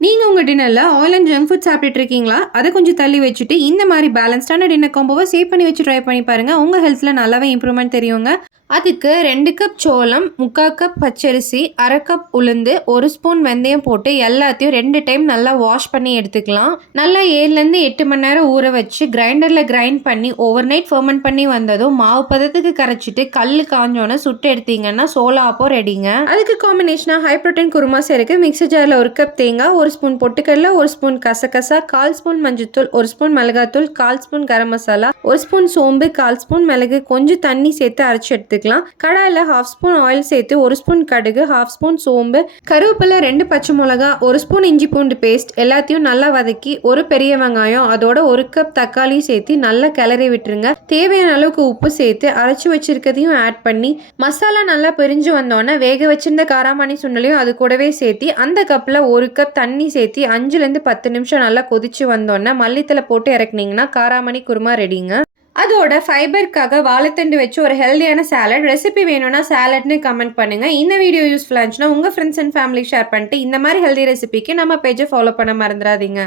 நீங்க உங்க டின்னர்ல oil and junk food சாப்பிட்டுட்டு இருக்கீங்களா? அத கொஞ்சம் தள்ளி வச்சுட்டு, இந்த மாரி பேலன்ஸ்டான டின்னர் காம்போவ சேவ் பண்ணி வச்சு ட்ரை பண்ணி பாருங்க. உங்க ஹெல்த்ல நல்லாவே இம்ப்ரூவ்மென்ட் தெரியுங்க. அதுக்கு 2 கப் சோளம், 3/4 கப் பச்சரிசி, 1/2 கப் உளுந்து, 1 ஸ்பூன் வெந்தயம் போட்டு எல்லாத்தையும் 2 டைம் நல்லா வாஷ் பண்ணி எடுத்துக்கலாம். நல்லா 7லேருந்து 8 மணி நேரம் ஊற வச்சு கிரைண்டர்ல கிரைண்ட் பண்ணி ஓவர் நைட் ஃபெர்மென்ட் பண்ணி வந்ததும் மாவு பதத்துக்கு கரைச்சிட்டு கல்லு காஞ்சோன சுட்டு எடுத்தீங்கன்னா சோளா ஆப்பம் ரெடிங்க. அதுக்கு காம்பினேஷனா ஹை புரோட்டீன் குருமா செய்றதுக்கு மிக்ஸி ஜார்ல 1 கப் தேங்காய், 1 ஸ்பூன் பொட்டுக்கடலை, 1 ஸ்பூன் கசகசா, 1/4 ஸ்பூன் மஞ்சள்தூள், 1 ஸ்பூன் மிளகாத்தூள், 1/4 ஸ்பூன் கரம் மசாலா, 1 ஸ்பூன் சோம்பு, 1/4 ஸ்பூன் மிளகு, கொஞ்சம் தண்ணி சேர்த்து அரைச்சு எடுத்துக்கலாம். கடாயில 1/2 ஸ்பூன் ஆயில் சேர்த்து 1 ஸ்பூன் கடுகு, 1/2 ஸ்பூன் சோம்பு, கருவேப்பிலை, 2 பச்சை மிளகா, 1 ஸ்பூன் இஞ்சி பூண்டு பேஸ்ட் எல்லாத்தையும் நல்லா வதக்கி ஒரு பெரிய வெங்காயம் அதோட 1 கப் தக்காளி சேர்த்து நல்லா கிளறி விட்டுருங்க. தேவையான அளவுக்கு உப்பு சேர்த்து அரைச்சு வச்சிருக்கதையும் ஆட் பண்ணி மசாலா நல்லா பிரிஞ்சு வந்தோடனே வேக வச்சிருந்த காராமணி சுண்டலையும் அது கூடவே சேர்த்து அந்த கப்பில் 1 கப் தண்ணி சேர்த்து 5லேருந்து 10 நிமிஷம் நல்லா கொதிச்சு வந்தோடனே மல்லித்தலை போட்டு இறக்குனீங்கன்னா காராமணி குருமா ரெடிங்க. அதோட ஃபைபருக்காக வாழைத்தண்டு வச்சு ஒரு ஹெல்தியான சாலட் ரெசிபி வேணும்னா சாலட்னு கமெண்ட் பண்ணுங்க. இந்த வீடியோ யூஸ்ஃபுல்லாக இருந்துச்சுன்னா உங்கள் ஃப்ரெண்ட்ஸ் அண்ட் ஃபேமிலி ஷேர் பண்ணிட்டு இந்த மாதிரி ஹெல்தி ரெசிபிக்கு நம்ம பேஜை ஃபாலோ பண்ண மறந்துடாதீங்க.